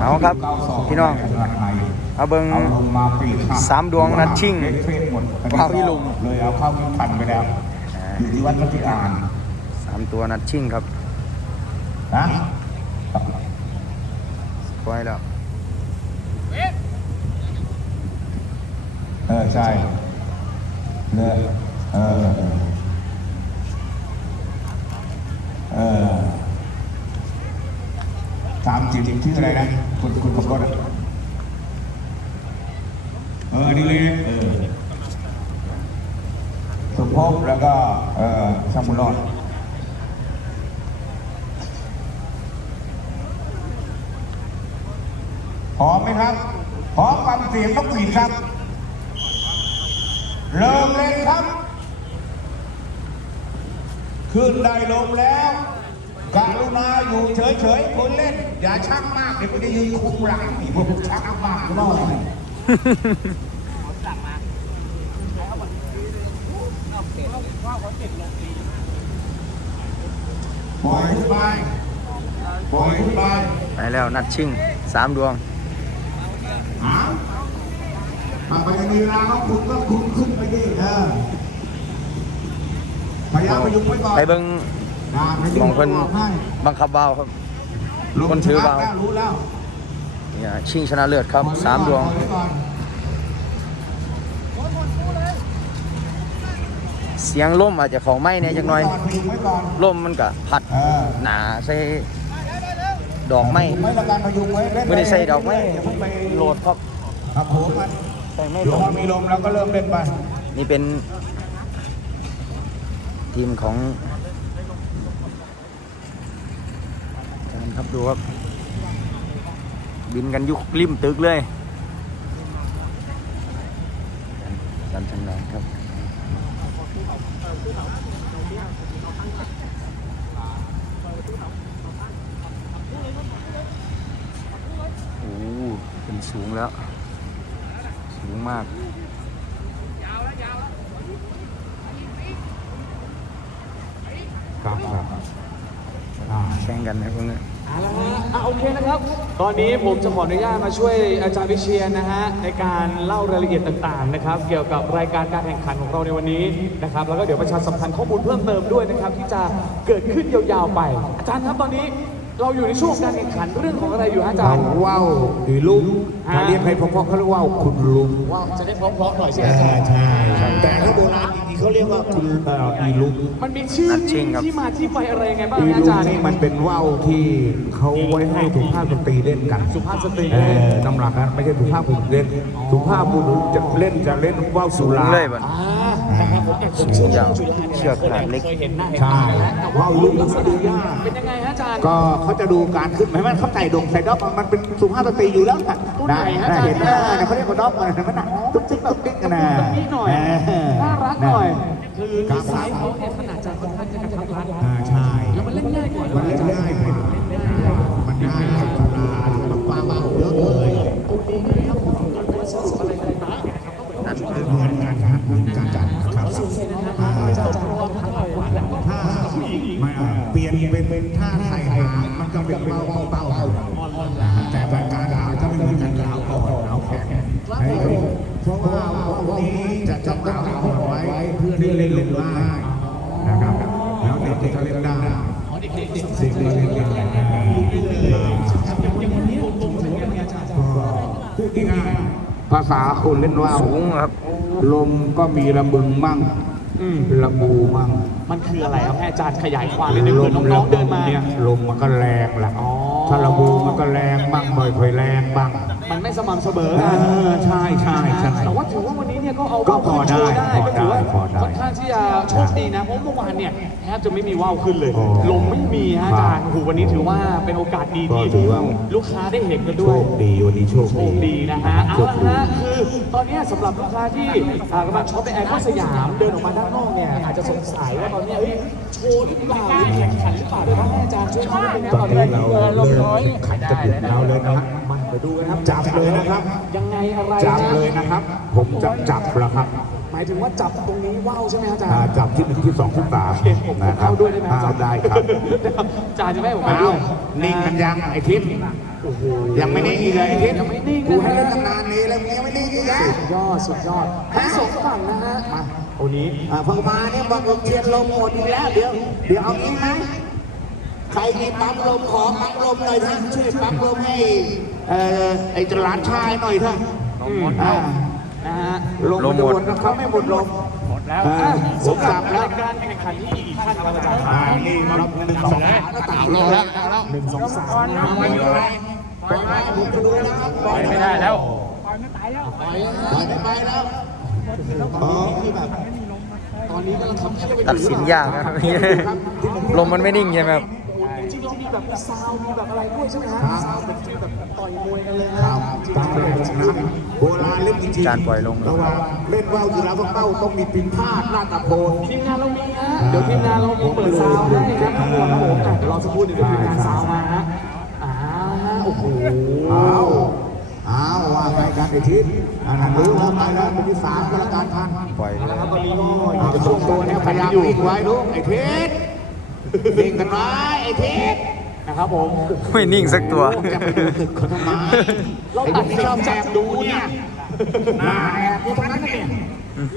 เอาครับพี่น้องเอาเบิงสามดวงนัดชิ่งเข้าวพี่ลุงเลยเอาเข้าที่พันไปแล้วอยู่ที่วัดพระที่อ่านสามตัวนัดชิ่งครับนะปล่อยแล้วเออใช่เลยเออเออ จริงๆชื่ออะไรนะคุณคุณขับรถอะเออนี่เลยเออสมภพแล้วก็เออช่างบุญรอดพร้อมไหมครับพร้อมฟังเสียงนกหวีดครับ เริ่มเลยครับ ขึ้นได้ลงแล้ว ณาอยู่เฉยๆคนเล่น อย่าชักมากเดี๋ยวไปได้ยืนคุมหลังนี่พวกชักมากก็ได้ปล่อยขึ้นไปปล่อยขึ้นไปไปแล้วนัดชิ่งสามดวงหาถ้าไปมีเวลาเขาคุณก็คุณขึ้นไปดิเออพยายามพยุงไว้ก่อนไปเบิงอ่าให้ดึ มองเพิ่นออกให้บังคับเบาวครับลงคนถือเบาชะแล้วรู้แล้วเนี่ยชิงชนะเลิศครับสามดวงปล่อยไก่อนเสียงล่มอาจจะเขาไม่เนี่ยจักหน่อยพยุงไว้ก่อนล่มมันก็พัดเออหนาใส่ดอกไม้พยุงไว้ละกันพยุงไว้เล่นไม่ได้ใส่ดอกไม้อย่าเพิ่งไปโหลดครับครับผมมันใส่ไม่เดี๋ลยวงพอมีลมแล้วก็เริ่มเล่นไปนี่เป็นทีมของครับ ดูครับ บินกันอยุคริมตึกเลยดันชำนาญครับโอ้โหเป็นสูงแล้ว สูงมากครับครับอ่าแข่งกันนะพวกนี้ เอาละฮะอะโอเคนะครับ ตอนนี้ผมจะขออนุญาตมาช่วยอาจารย์วิเชียนนะฮะในการเล่ารายละเอียดต่างๆนะครับ เกี่ยวกับรายการการแข่งขันของเราในวันนี้นะครับ แล้วก็เดี๋ยวประชาสัมพันธ์ข้อมูลเพิ่มเติมด้วยนะครับที่จะเกิดขึ้นยาวๆไป อาจารย์ครับตอนนี้เราอยู่ในช่วงการแข่งขันเรื่องของอะไรอยู่ฮะอาจารย์ ว่าวดีลุงถ้าเรียกให้เพราะๆเขาเรียกว่าคุณลุงว้าวจะได้เพราะๆหน่อยสิใช่ใช่แต่ถ้าโบราณจ ริงๆเขาเรียกว่าคุณเอ่ออีลุงมันมีชื่อนัดชิงครับ ที่มาที่ไปอะไรยังไงบ้างอีฮะอาลุงจารย์ นี่มันเป็นว่าวที่เขาไว้ให้สุภาพสตรีเล่นกันสุภาพสตรี เออตำหลักนะไม่ใช่สุภาพบุรุษเล่นสุภาพบุรุษจะเล่นจะเล่นว่าวสุราเลยบ่ อ่านะครับผมเอกผมสูเชื่งยาวเชือกขนาดเล็ก เคยเห็นหน้าเห็นใช่ตาแล้วแต่ว่าวลุงลักษณะยากเป็นยังไงฮะอาจารย์ ก็เขาจะดูการขึ้นหมายว่าเขาใส่ดงใส่ด็อกมันเป็นสุภาพสตรีอยู่แล้วนะรุ่นไหนฮะอาจารย์ เห็นไหมนะเขาเรียกว่าด็อกมันเห็นไหมนะ ตุ๊กติ๊กตุ๊กติ๊กนะ ตรงนี้หน่อย น่ารักหน่อย คือครับไซส์เขาเนี่ยขนาดจะค่อนข้างจะกระทับรัดอ่าใช่ แล้วมันเล่นง่ายกว่ามันเล่นง่ายกว่ามันง่ายกว่าสุรามันกว้างเยอะเลย นั่น เหมือนกันครับเหมือนกันครับอ่าถ้าไม่อ่าเปลี่ยนเป็นเป็นท่าใส่หางมันก็เป็นเบาเบาแต่การการดาวจะไม่เหมือนกันดาวอ่อนดาวแข็งเพราะว่าวันนี้จะจับดาวอ่อนไว้เพื่อที่เล่นเล่นง่ายนะครับแล้วเด็กๆก็เล่นได้เด็กๆเล่นได้พูดง่ายๆภาษาคนเล่นว่าวสูงครับ ลมก็มีระบึงมั่งระบูมั่งมันคืออะไรครับอาจารย์ขยายความนิดนึงเผื่อน้องๆเดินมาเนี่ยลมมันก็แรงแหละอ๋อ ถ้าระบูมันก็แรงบ้างบ่อยค่อยแรงบ้าง มันไม่สม่ำเสมอเอกันอใช่ใช่ใช่ แต่ว่าถือว่าวันนี้เนี่ยก็เอาก็ว่าวพอขึ้นโชว์ได้ได้ก็ถือว่าพอได้ค่อนข้างที่จะโชคดีนะเพราะเมื่อวานเนี่ยแทบจะไม่มีว่าวขึ้นเลยอ๋อลมไม่มีฮะอาจารย์โอ้โหวันนี้ถือว่าเป็นโอกาสดีก็ที่ถือว่า ลูกค้าได้เห็นกันโชด้วย คดีวันนี้โชคโชดีคดีนะฮะเอาโชคละดีฮะคือตอนเนี้ยสำหรับลูกค้าที่อ่ากำลังช็อปในไอคอนสยามเดินออกมาด้านนอกเนี่ยอาจจะสงสัยว่าตอนเนี้ยเฮ้ยโชว์หรือเปล่าหรือแข่งขันหรือเปล่าเดี๋ยวให้อาจารย์ช่วยเล่านิดนึงตอนนะนี้เราเริ่มขันจะหยุดเราเลยนะครับมาไปดูกันครับจับเลยนะครับ ยังไงอะไรจับนะเลยนะครับ ผมจะจับแล้วครับ หมายถึงว่าจับตรงนี้ว่าวใช่ไหมอาจารย์อ่าจับที่หนึ่งที่สองที่สามโอเคผมนะครัเข้าบด้วยได้ไหมอาจารย์อ่าได้ครับอาจารย์จะไม่ให้ผมไปอ้าด้ววยนิ่งกันยังไอ้ทิพย์โอ้โหยังไม่นิ่งอีกเลยไอ้ทิศยังไม่นิ่งกูนะให้ฮะเล่นตั้งนานนี้แล้วมึงยังไม่นิ่งอีกนะสุดยอดสุดยอดทั้งสองฝั่งนะฮะโอ้นี้อ่าพอมาเนี่ยบอกลมเทียนลมหมดอีกแล้วเดี๋ยวเดี๋ยวเอางี้ไหม ใครมีปั๊มลมขอปั๊มลมหน่อยท่านช่วยปั๊มลมให้เอ่อไอ้เจาหลานชายหน่อยเถอะลมหมดอ่านะฮะลมมันจะหมดแล้วเขาไม่หมดลมหมดแล้วอ่าสำหรับผมกลับแล้วรายการแข่งขันที่มีกี่ขั้นครับอาจารย์อ่านี่มันหนึ่งสองสามแล้วตัดลงแล้วหนึ่งสองสามไม่อยู่ไรปล่อยไปผมจะดูนะครับปล่อยไม่ได้แล้วปล่อยไม่ไปแล้วอ๋อคือแบบตอนนี้กำลังทำให้เราไปตัดสินยากนะครับลมมันไม่นิ่งใช่ไหมครับจริงๆเรามี แบบซาวด์มีแบบอะไรด้วยใช่ไหมฮะซาวด์เป็นฟีลแบบต่อยมวยกันเลยคนะรับตามแบบนั้นโบราณเล่นจริงๆการปล่อยลง ระหว่างเล่นว่าวอยู่แล้วต้องเต้าต้องมีปินพาดหน้าตะโพนทีมงานเรามีฮะเดี๋ยวทีมงานเรามีเปิดซาวด์ให้ครับทุกคนครับผมอะเดี๋ยวรอสักครู่หนึงเดี๋ยวทีมงานซาวด์มาฮะอ่าโอ้โหอ้าวอ้าวว่าไปกันไอ้ทิศอันนั้นรู้แล้วไปแล้วเป็นที่สามก็แล้วกันท่านปล่อยแล้วครับตอนนี้ก็อยู่เอาในช่ช่ววงงตัตัววเนี้เนี้ยยพพยายายายามมวิ่วิ่งงไว้ไว้ลูกไอ้ทิศวิ่งกันไว้ไอ้ทิศ นะครับผมไม่นิ่งสักตัว จะไปดูตึกเขาทำไมเราไอ้พตัวกดนี้สินชอบแอจากบดูเนี่ยหน้าแอบดูทั้งนั้นนะเนี่ย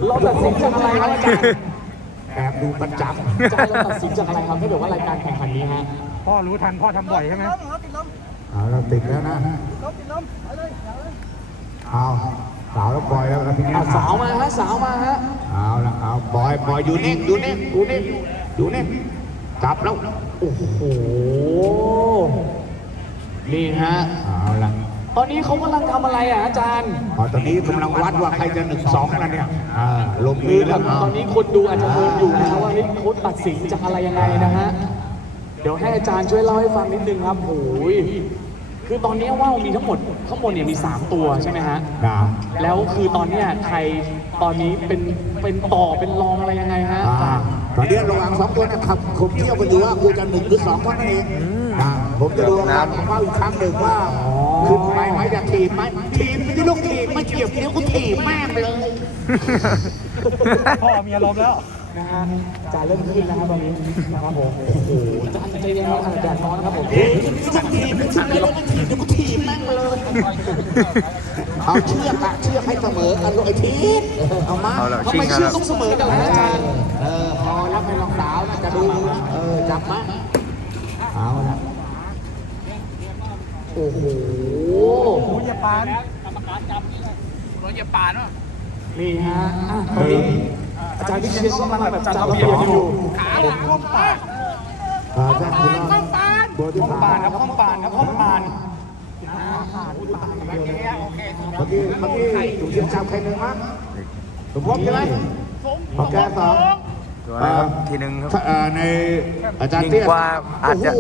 เราตัดสินจากอะไรครับอาจารย์แอบดูประจอาจารย์เราตัดสินจากอะไรครับถ้าเกิดว่ารายการแข่งขันนี้ฮะพ่อรู้ทันพ่อทำบ่อยใช่ไหมำเอาเราติดแล้วนะเอาสาวแล้วปล่อยแล้วนะพี่เนี่ยอะสาวมาฮะสาวมาฮะเอาละเอาปล่อยปล่อยอยู่นิ่งอยู่นิ่งอยู่นิ่งอยู่นิ่ง จับแล้ว โอ้โห นี่ฮะ เอาละตอนนี้เขากำลังทำอะไรอะอาจารย์พอตอนนี้กำลังวัดว่าใครจะหนึ่งสองกันเนี่ยอ่าลมคืมืออแบแล้วบเอาตอนนี้คนดูอาจจะงงอยู่นะครับว่าเฮ้ยโค้ชตัดสินจากอะไรยังไงนะฮะ เดี๋ยวให้อาจารย์ช่วยเล่าให้ฟังนิดนึงครับโอ้ยคือตอนนี้ว่าวมีทั้งหมดข้างบนเนี่ยมี 3 ตัวใช่ไหมฮะดาวแล้วคือตอนเนี้ยใครตอนนี้เป็นเป็นต่อเป็นรองอะไรยังไงฮะ อ่า ตอนนี้ระหว่างสองตัวเนะครับผมเที่ยวกันอยู่ว่ากูจะหนึ่งหรือสองเท่านั้นเองอ่าผมจะดูอาการของเขาอีกครั้งหนึ่งว่าขึ้นไปไหมจะถีบไหมถีบไม่ใช่ลูกถีบไม่เกี่ยวเดี๋ยวกูถีบแม่งไปเลย พ่อมีอารมณ์แล้วนะฮะอาจารย์เริ่มขึ้นนะครับตอนนี้นะครับผมโอ้โหอาจารย์ใจเย็นครับอาจารย์ร้อนนะครับผมจะถีบไม่ถีบไม่ลงไม่ถีบเดี๋ยวกูถีบแม่งไปเลย เอาเชือกอะเชือกให้เสมอกันลูกไอ้ทีศเอามาเอาแล้วทำชิงไมกันชื่อแล้วต้องเสมอกันล่ะอาจารย์เออพอแล้วไม่ลองสาวนะจะดูนะเออจับมาเอาละโอ้โหรู้อย่าปานนี่ฮะอะตอนนี้อาจารย์วิเชียนกำลังแบบจัดระเบียบอยู่อ่าท่านผู้นำตัวที่สามปานครับห้องปานครับห้องปาน เมื่อกี้เมื่อกี้ถูกเชียงจับใครหนึ่งมั้งสมพบใช่ไหมพอแกสองตัวนะครับทีหนึ่งครับในอาจารย์เตี้ยว่าอาจจะ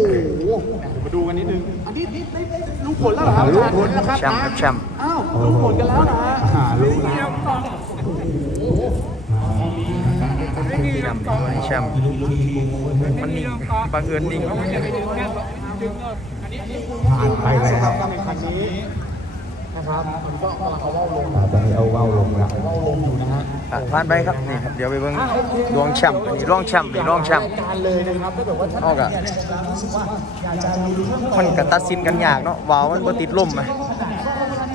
มาดูกันนิดนึง อันนี้นี่ได้รู้ผลแล้วเหรอครับรู้ผลแล้วครับแชมป์นะครับแชมป์อ้าวรู้ผลกันแล้วนะฮะรู้แล้วแชมป์ตัวนี้แชมป์มันนิ่งบังเอิญนิ่ง ผ่านไปแล้วครับการแข่งขันนี้นะครับมันก็กำลังเอาว่าวลงอ่าตอนนี้เอาเว้าลงแล้วว่าวลงอยู่นะฮะอะผ่านไปครับนี่ครับเดี๋ยวไปเบิ่งดวงแชมป์อันนี้ร่องแชมป์นี่ร่องแชมป์รายการเลยนะครับถ้าเกิดว่าท่านเอากะเนี่ยรู้สึกว่าอยากจะมีเพิ่มเติมมันก็ตัดสินกันยากเนาะวาวมันบ่ติดลมไหม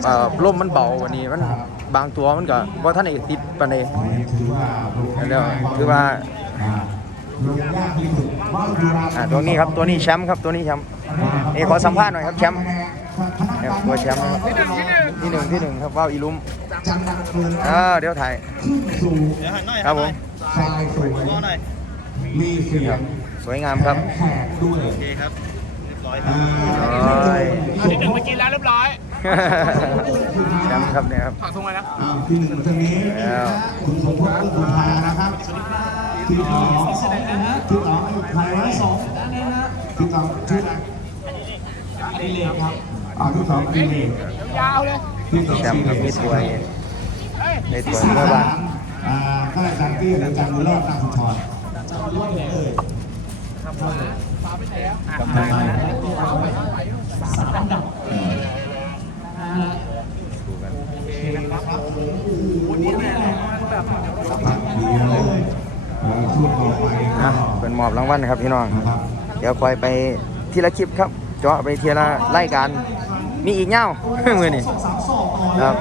เอ่อลมมันเบาวันนี้มันบางตัวมันก็บ่ทันได้ติดปานใดแล้วคือว่าอ่าตัวนี้ครับตัวนี้แชมป์ครับตัวนี้แชมป์ นี่ขอสัมภาษณ์หน่อยครับแชมป์เนี่ยตัวแชมป์นะครับที่หนึ่งที่หนึ่งครับว่าวอีลุมอ่าเดี๋ยวถ่ายครับผมชายสวยมีเสียงสวยงามครับแขกด้วยโอเคครับอ่าร้อยที่หนึ่งมากินแล้วเรียบร้อยแชมป์ครับเนี่ยครับฝากทงไว้แล้วอ่าที่หนึ่งทางนี้แล้วคุณสมพรคุณพานะครับที่สองที่สองใครนะสองที่สองชื่ออะไรอ ดิเลกครับอ่าที่สองอดิเลกยาวเลยที่สองแชมป์ครับมีถ้วยในถ้วยที่เมื่อสาวานมอ่าข้าราชการที่อาจารย์บุญรอดนามสุนทรกำลังดีเลยเอ่อช่วงต่อไปอะเป็นมอบรางวัลครับพี่น้อง เดี๋ยวคอยไปทีละคลิปครับ เจาะไปเทียละไล่กัน มีอีกเง่ามือนี่ครับ